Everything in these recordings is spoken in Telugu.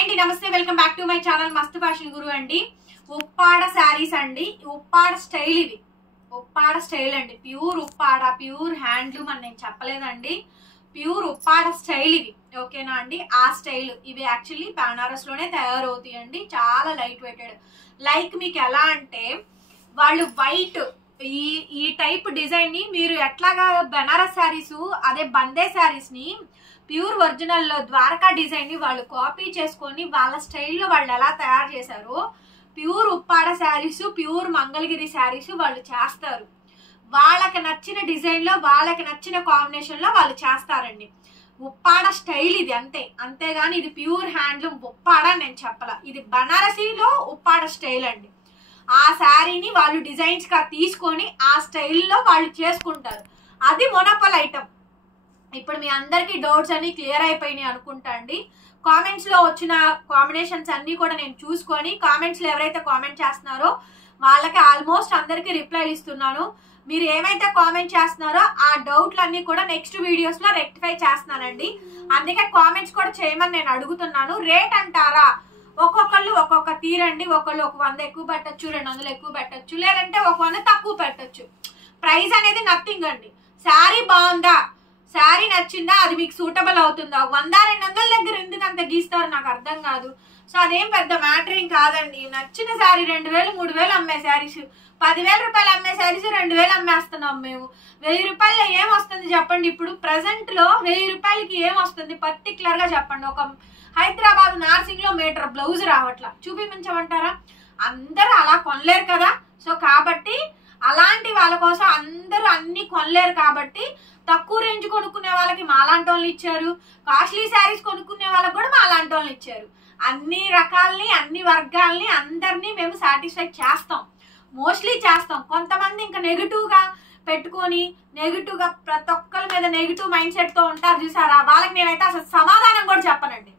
అండి నమస్తే welcome back to my channel మస్తు ఫ్యాషన్ గురు అండి. ఉప్పాడ శారీస్ అండి. ఉప్పాడ స్టైల్ ఇవి. ఉప్పాడ స్టైల్ అండి. ప్యూర్ ఉప్పాడ, ప్యూర్ హ్యాండ్లూమ్ అని నేను చెప్పలేదండి. ప్యూర్ ఉప్పాడ స్టైల్ ఇవి. ఓకేనా అండి. ఆ స్టైల్ ఇవి యాక్చువల్లీ బనారస్ లోనే తయారవుతాయి అండి. చాలా లైట్ వెయిటెడ్. లైక్ మీకు ఎలా అంటే వాళ్ళు వైట్ ఈ టైప్ డిజైన్ ని మీరు ఎట్లాగా బనారస్ శారీస్ అదే బందే శారీస్ ని ప్యూర్ ఒరిజినల్ ద్వారకా డిజైన్ ని వాళ్ళు కాపీ చేసుకొని వాళ్ళ స్టైల్లో వాళ్ళు ఎలా తయారు చేశారు. ప్యూర్ ఉప్పాడ శారీస్, ప్యూర్ మంగళగిరి శారీస్ వాళ్ళు చేస్తారు. వాళ్ళకి నచ్చిన డిజైన్ లో, వాళ్ళకి నచ్చిన కాంబినేషన్ లో వాళ్ళు చేస్తారండి. ఉప్పాడ స్టైల్ ఇది అంతే. అంతేగాని ఇది ప్యూర్ హ్యాండ్లూమ్ ఉప్పాడ నేను చెప్పాల. ఇది బనారసీలో ఉప్పాడ స్టైల్ అండి. ఆ శారీని వాళ్ళు డిజైన్స్ గా తీసుకొని ఆ స్టైల్లో వాళ్ళు చేసుకుంటారు. అది మొనపల్ ఐటమ్. ఇప్పుడు మీ అందరికి డౌట్స్ అన్ని క్లియర్ అయిపోయినాయి అనుకుంటా అండి. కామెంట్స్ లో వచ్చిన కాంబినేషన్స్ అన్ని కూడా నేను చూసుకొని కామెంట్స్ లో ఎవరైతే కామెంట్ చేస్తున్నారో వాళ్ళకి ఆల్మోస్ట్ అందరికి రిప్లైలు ఇస్తున్నాను. మీరు ఏమైతే కామెంట్ చేస్తున్నారో ఆ డౌట్లన్నీ కూడా నెక్స్ట్ వీడియోస్ లో రెక్టిఫై చేస్తున్నానండి. అందుకే కామెంట్స్ కూడా చేయమని నేను అడుగుతున్నాను. రేట్ అంటారా, ఒక్కొక్కళ్ళు ఒక్కొక్క తీరండి. ఒకళ్ళు ఒక 100 ఎక్కువ పెట్టచ్చు, 200 ఎక్కువ పెట్టచ్చు, లేదంటే ఒక 100 తక్కువ పెట్టచ్చు. ప్రైస్ అనేది నథింగ్ అండి. శారీ బాగుందా, శారీ నచ్చిందా, అది మీకు సూటబుల్ అవుతుందా, 100-200 దగ్గర ఎందుకు అంత గీస్తారు నాకు అర్థం కాదు. సో అదేం పెద్ద మ్యాటర్ ఏం కాదండి. నచ్చిన శారీ 2000-3000 అమ్మే శారీస్, 10,000 రూపాయలు అమ్మే శారీస్ 2000 అమ్మేస్తున్నాం మేము. 1000 రూపాయలు ఏం వస్తుంది చెప్పండి. ఇప్పుడు ప్రెసెంట్ లో 1000 రూపాయలకి ఏం వస్తుంది పర్టికులర్ గా చెప్పండి. ఒక హైదరాబాద్ నార్సింగ్ లో మీటర్ బ్లౌజ్ రావట్లా, చూపించమంటారా? అందరూ అలా కొనలేరు కదా. సో కాబట్టి అలాంటి వాళ్ళ కోసం అందరూ అన్ని కొనలేరు కాబట్టి తక్కువ రేంజ్ కొనుక్కునే వాళ్ళకి మాలాంటి వాళ్ళు ఇచ్చారు, కాస్ట్లీ శారీస్ కొనుక్కునే వాళ్ళకి కూడా మాలాంటి వాళ్ళు ఇచ్చారు. అన్ని రకాలని, అన్ని వర్గాలని అందరినీ మేము సాటిస్ఫై చేస్తాం. మోస్ట్లీ చేస్తాం. కొంతమంది ఇంకా నెగిటివ్ గా పెట్టుకొని నెగిటివ్ గా ప్రతి ఒక్కరి మీద నెగిటివ్ మైండ్ సెట్ తో ఉంటారు చూసారా, వాళ్ళకి నేనైతే అసలు సమాధానం కూడా చెప్పనండి.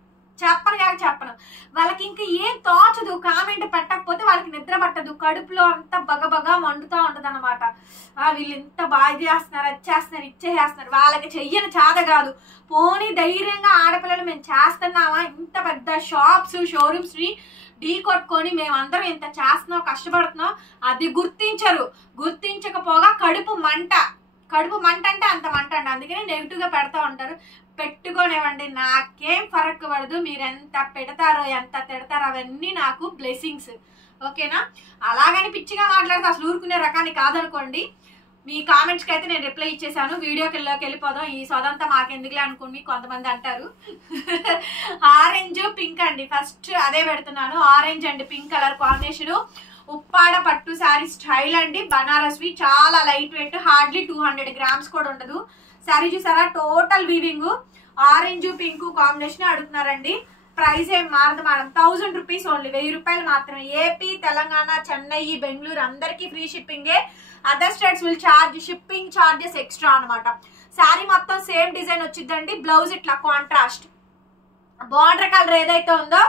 చెప్పను. వాళ్ళకి ఇంకా ఏం తోచదు. కామెంట్ పెట్టకపోతే వాళ్ళకి నిద్ర పట్టదు. కడుపులో అంతా బగబగా మండుతూ ఉంటది అనమాట. వీళ్ళు ఇంత బాగా చేస్తున్నారు, అది చేస్తున్నారు, ఇచ్చేసేస్తున్నారు. వాళ్ళకి చెయ్యని చాద కాదు. పోనీ ధైర్యంగా ఆడపిల్లలు మేము చేస్తున్నామా, ఇంత పెద్ద షాప్స్ షోరూమ్స్ ని ఢీ కొట్టుకొని మేమందరం ఇంత చేస్తున్నాం, కష్టపడుతున్నాం, అది గుర్తించరు. గుర్తించకపోగా కడుపు మంట అంటే అంత మంట అండి. అందుకని నెగిటివ్ గా పెడతా ఉంటారు. పెట్టుకోనివ్వండి, నాకేం ఫరక్ పడదు. మీరు ఎంత పెడతారో ఎంత తిడతారో అవన్నీ నాకు బ్లెస్సింగ్స్. ఓకేనా? అలాగని పిచ్చిగా మాట్లాడితే అసలు ఊరుకునే రకాన్ని కాదనుకోండి. మీ కామెంట్స్ కి అయితే నేను రిప్లై ఇచ్చేసాను. వీడియోకి వెళ్ళిపోదాం. ఈ సొదంతా మాకెందుకులే అనుకుని కొంతమంది అంటారు. ఆరెంజ్ పింక్ అండి. ఫస్ట్ అదే పెడుతున్నాను. Orange and pink colour combination. Uppada పట్టు శారీ స్టైల్ అండి. బనారస్వి, చాలా లైట్ వెయిట్, హార్డ్లీ 200 గ్రామ్స్ కూడా ఉండదు. శారీ చూసారా, total weaving. Orange pink combination అడుగుతున్నారండి. ప్రైస్ ఏం మారదు మేడం. 1000 రూపీస్ ఓన్లీ, 1000 రూపాయలు మాత్రమే. ఏపీ, తెలంగాణ, చెన్నై, బెంగళూరు అందరికి ఫ్రీ షిప్పింగే. Other states will charge shipping charges extra అనమాట. శారీ మొత్తం సేమ్ డిజైన్ వచ్చిందండి. బ్లౌజ్ ఇట్లా కాంట్రాస్ట్, బార్డర్ కలర్ ఏదైతే ఉందో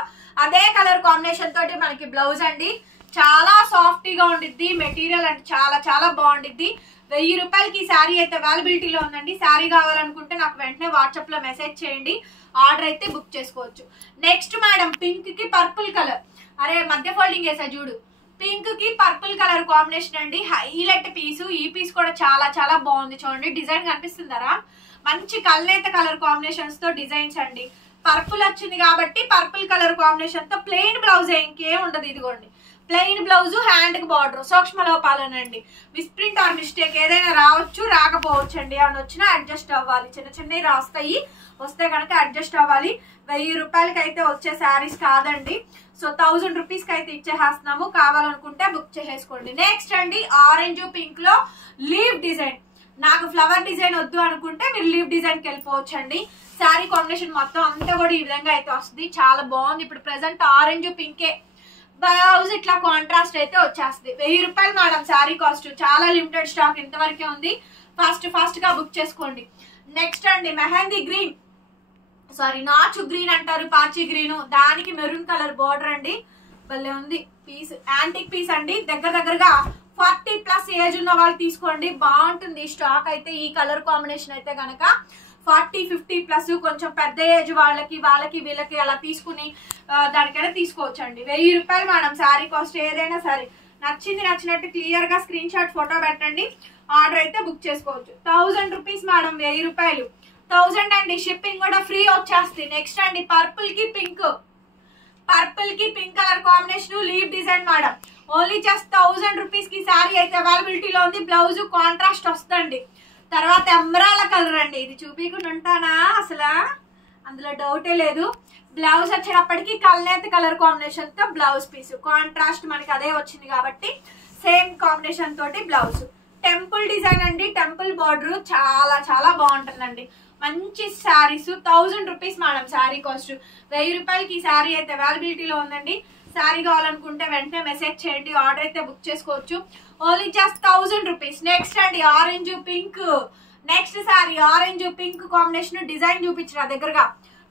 అదే కలర్ కాంబినేషన్ తోటి మనకి బ్లౌజ్ అండి. చాలా సాఫ్టీగా ఉండిద్ది. మెటీరియల్ అంటే చాలా చాలా బాగుండిద్ది. 1000 రూపాయలకి ఈ శారీ అయితే అవైలబిలిటీలో ఉందండి. శారీ కావాలనుకుంటే నాకు వెంటనే వాట్సాప్ లో మెసేజ్ చేయండి. ఆర్డర్ అయితే బుక్ చేసుకోవచ్చు. నెక్స్ట్ మేడం, పింక్ కి పర్పుల్ కలర్. అరే మధ్య ఫోల్డింగ్ వేసా చూడు. పింక్ కి పర్పుల్ కలర్ కాంబినేషన్ అండి. హైలైట్ పీసు. ఈ పీస్ కూడా చాలా చాలా బాగుంది. చూడండి డిజైన్ కనిపిస్తుందరా, మంచి కల్నేత కలర్ కాంబినేషన్స్ తో డిజైన్స్ అండి. పర్పుల్ వచ్చింది కాబట్టి పర్పుల్ కలర్ కాంబినేషన్ తో ప్లెయిన్ బ్లౌజ్, ఇంకేం ఉండదు. ఇదిగోండి ప్లెయిన్ బ్లౌజ్, హ్యాండ్ కి బార్డర్, సూక్ష్మ లోపాలనండి. మిస్ప్రింట్ ఆర్ మిస్టేక్ ఏదైనా రావచ్చు, రాకపోవచ్చు అండి. ఏమైనా వచ్చినా అడ్జస్ట్ అవ్వాలి. చిన్నవి రాస్తాయి, వస్తే కనుక అడ్జస్ట్ అవ్వాలి. 1000 రూపాయలకి అయితే వచ్చే శారీస్ కాదండి. సో 1000 రూపీస్ కి అయితే ఇచ్చేసేస్తున్నాము. కావాలనుకుంటే బుక్ చేసేసుకోండి. నెక్స్ట్ అండి, ఆరెంజ్ పింక్ లో లీవ్ డిజైన్. నాకు ఫ్లవర్ డిజైన్ వద్దు అనుకుంటే మీరు లీవ్ డిజైన్ కి వెళ్ళిపోవచ్చు అండి. శారీ కాంబినేషన్ మొత్తం అంతా కూడా ఈ విధంగా అయితే వస్తుంది. చాలా బాగుంది. ఇప్పుడు ప్రెసెంట్ ఆరెంజ్ పింకే, బ్లౌజ్ ఇట్లా కాంట్రాస్ట్ అయితే వచ్చేస్తుంది. 1000 రూపాయలు మేడం శారీ కాస్ట్. చాలా లిమిటెడ్ స్టాక్ ఇంతవరకే ఉంది. ఫాస్ట్ గా బుక్ చేసుకోండి. నెక్స్ట్ అండి, మెహందీ గ్రీన్, సారీ నాచు గ్రీన్ అంటారు, పాచి గ్రీన్, దానికి మెరూన్ కలర్ బార్డర్ అండి. భలే ఉంది పీస్. యాంటిక్ పీస్ అండి. దగ్గరగా 40+ ఏజ్ ఉన్న వాళ్ళు తీసుకోండి, బాగుంటుంది స్టాక్ అయితే. ఈ కలర్ కాంబినేషన్ అయితే కనుక 40-50+ కొంచెం పెద్ద ఏజ్ వాళ్ళకి వీళ్ళకి అలా తీసుకుని దానికైనా తీసుకోవచ్చండి. 1000 రూపాయలు మేడం శారీ కాస్ట్. ఏదైనా సరే నచ్చినట్టు క్లియర్ గా స్క్రీన్ షాట్ ఫోటో పెట్టండి, ఆర్డర్ అయితే బుక్ చేసుకోవచ్చు. 1000 రూపీస్ మేడం, 1000 రూపాయలు 1000 అండి. షిప్పింగ్ కూడా ఫ్రీ వచ్చేస్తుంది. నెక్స్ట్ అండి పర్పుల్ కి pink colour combination leave design madam. Only just 1000 rupees కి శారీ అయితే అవైలబిలిటీలో ఉంది. బ్లౌజ్ కాంట్రాస్ట్ వస్తుంది. తర్వాత ఎమరాల్డ్ కలర్ అండి, ఇది చూపించకుండా ఉంటానా అసలు, అందులో డౌటే లేదు. బ్లౌజ్ వచ్చేటప్పటికి కల్నేత కలర్ కాంబినేషన్ తో బ్లౌజ్ పీస్ కాంట్రాస్ట్ మనకి అదే వచ్చింది కాబట్టి సేమ్ కాంబినేషన్ తోటి బ్లౌజ్. టెంపుల్ డిజైన్ అండి, టెంపుల్ బార్డర్ చాలా బాగుంటుందండి. మంచి saris 1000 rupees madam sari cost. 1000 రూపాయలకి ఈ శారీ అయితే అవైలబిలిటీలో ఉందండి. శారీ కావాలనుకుంటే వెంటనే మెసేజ్ చేయండి, ఆర్డర్ అయితే బుక్ చేసుకోవచ్చు. Only just 1000 rupees. నెక్స్ట్ అండి orange pink. Next sari orange pink combination. Design చూపించిన దగ్గరగా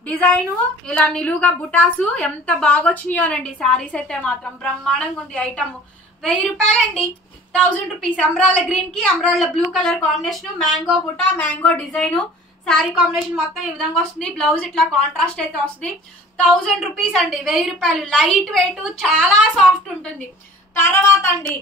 డిజైన్ ఇలా నిలువుగా బుటాసు ఎంత బాగా వచ్చినాయోనండి. శారీస్ అయితే మాత్రం బ్రహ్మాండంగా ఉంది. ఐటమ్ 1000 రూపాయలండి, 1000 రూపీస్. ఎమరాల్డ్ గ్రీన్ కి emerald blue colour combination, mango బుటా, మ్యాంగో డిజైన్. శారీ కాంబినేషన్ మొత్తం ఈ విధంగా వస్తుంది. బ్లౌజ్ ఇట్లా కాంట్రాస్ట్ అయితే వస్తుంది. 1000 రూపీస్ అండి, 1000 రూపాయలు. లైట్ వెయిట్, చాలా సాఫ్ట్ ఉంటుంది. తర్వాత అండి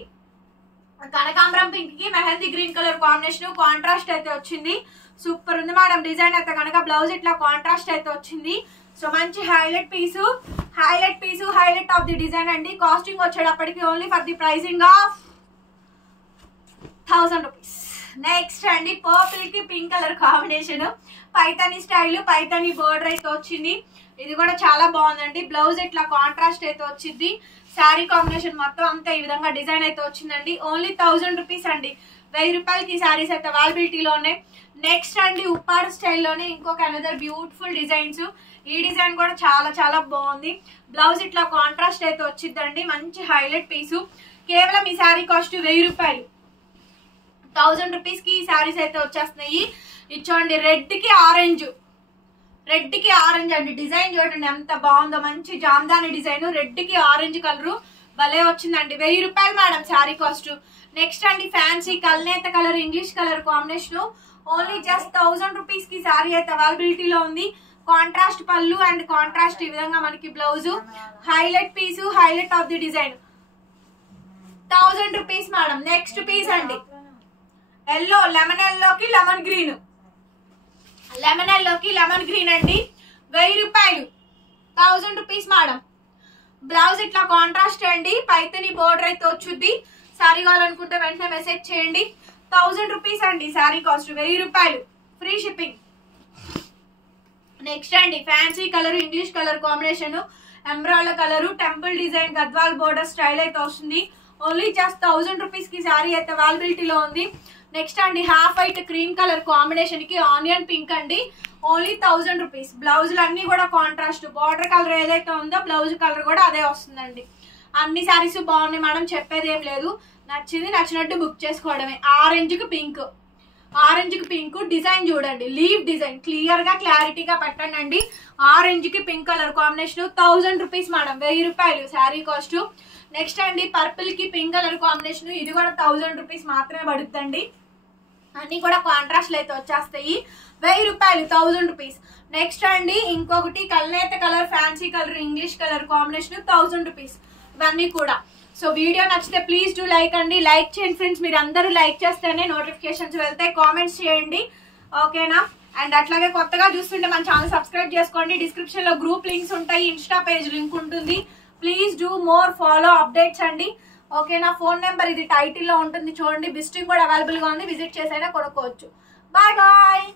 కనకాంబరం పింక్ కి mehndi green colour combination contrast అయితే వచ్చింది. సూపర్ ఉంది మేడం డిజైన్ అయితే కనుక. బ్లౌజ్ ఇట్లా కాంట్రాస్ట్ అయితే వచ్చింది. సో మంచి హైలైట్ ఆఫ్ ది డిజైన్ అండి. కాస్టింగ్ వచ్చేటప్పటికి only for the pricing of 1000 rupees. Next అండి పర్పుల్ కి pink colour combination, Paithani style, Paithani border అయితే వచ్చింది. ఇది కూడా చాలా బాగుందండి. బ్లౌజ్ ఇట్లా కాంట్రాస్ట్ అయితే వచ్చింది. శారీ కాంబినేషన్ మొత్తం అంతా ఈ విధంగా డిజైన్ అయితే వచ్చిందండి. ఓన్లీ 1000 రూపీస్ అండి. 1000 రూపాయలకి శారీస్ అయితే అవైలబిలిటీలో ఉన్నాయి. నెక్స్ట్ అండి ఉప్పాడ స్టైల్లోనే ఇంకొక అనదర్ బ్యూటిఫుల్ డిజైన్స్. ఈ డిజైన్ కూడా చాలా బాగుంది. బ్లౌజ్ ఇట్లా కాంట్రాస్ట్ అయితే వచ్చిందండి. మంచి హైలైట్ పీసు. కేవలం ఈ శారీ కాస్ట్ 1000 రూపాయలు. 1000 రూపీస్ కి ఈ శారీస్ అయితే వచ్చేస్తున్నాయి. ఇచ్చోండి రెడ్ కి ఆరెంజ్ అండి. డిజైన్ చూడండి ఎంత బాగుందో. మంచి జామ్దాని డిజైన్, రెడ్ కి ఆరెంజ్ కలర్ భలే వచ్చిందండి. 1000 రూపాయలు మేడం శారీ కాస్ట్. నెక్స్ట్ అండి ఫ్యాన్సీ కల్నేత colour, English colour combination. Only just 1000 rupees కి శారీ అయితే అవైలబిలిటీలో ఉంది. కాంట్రాస్ట్ పళ్ళు అండ్ కాంట్రాస్ట్ ఈ విధంగా మనకి blouse. Highlight piece, highlight of the design. 1000 rupees madam. Next piece అండి ఎల్లో, లెమన్ ఎల్లోకి లెమన్ గ్రీన్ అండి. 1000 రూపాయలు, 1000 రూపీస్ మేడం. బ్లౌజ్ ఇట్లా కాంట్రాస్ట్ అండి. పైతని బోర్డర్ అయితే వచ్చుద్ది. శారీ కావాలనుకుంటే వెంటనే మెసేజ్ చేయండి. 1000 రూపీస్ అండి శారీ కాస్ట్. 1000 రూపాయలు, ఫ్రీ షిప్పింగ్. నెక్స్ట్ అండి fancy colour, English colour combination, emerald colour, temple design, Gadwal border style అయితే వస్తుంది. ఓన్లీ జస్ట్ 1000 రూపీస్ కి శారీ అయితే అవైలబిలిటీలో ఉంది. నెక్స్ట్ అండి half white cream colour combination కి ఆనియన్ పింక్ అండి. Only 1000 rupees. బ్లౌజులు అన్ని కూడా కాంట్రాస్ట్. బార్డర్ కలర్ ఏదైతే ఉందో బ్లౌజ్ కలర్ కూడా అదే వస్తుందండి. అన్ని శారీస్ బాగున్నాయి మేడం, చెప్పేది ఏం లేదు. నచ్చినట్టు బుక్ చేసుకోవడమే. ఆరెంజ్ కి పింక్ డిజైన్ చూడండి. లీవ్ డిజైన్ క్లియర్ గా క్లారిటీగా పెట్టండి. ఆరెంజ్ కి pink colour combination 1000 rupees madam. 1000 రూపాయలు శారీ కాస్ట్. నెక్స్ట్ అండి పర్పుల్ కి పింక్ కలర్ కాంబినేషన్. ఇది కూడా 1000 రూపీస్ మాత్రమే పడుతుందండి. అన్ని కూడా కాంట్రాస్ట్ అయితే వచ్చేస్తాయి. 1000 రూపాయలు, 1000 రూపీస్. నెక్స్ట్ అండి ఇంకొకటి కల్నేత colour, fancy colour, English colour combination 1000 rupees. ఇవన్నీ కూడా. సో వీడియో నచ్చితే ప్లీజ్ డూ లైక్ అండి. లైక్ చేయండి ఫ్రెండ్స్. మీరు అందరూ లైక్ చేస్తేనే నోటిఫికేషన్స్ వెళ్తాయి. కామెంట్స్ చేయండి, ఓకేనా? అండ్ అట్లాగే కొత్తగా చూస్తుంటే మన ఛానల్ సబ్స్క్రైబ్ చేసుకోండి. డిస్క్రిప్షన్ లో గ్రూప్ లింక్స్ ఉంటాయి, ఇన్స్టా పేజ్ లింక్ ఉంటుంది. Please do more follow updates అండి, ఓకేనా? ఫోన్ నెంబర్ ఇది టైటిల్ లో ఉంటుంది చూడండి. విజిటింగ్ కూడా అవైలబుల్ గా ఉంది. విజిట్ చేసైనా కొనుక్కోవచ్చు. Bye bye.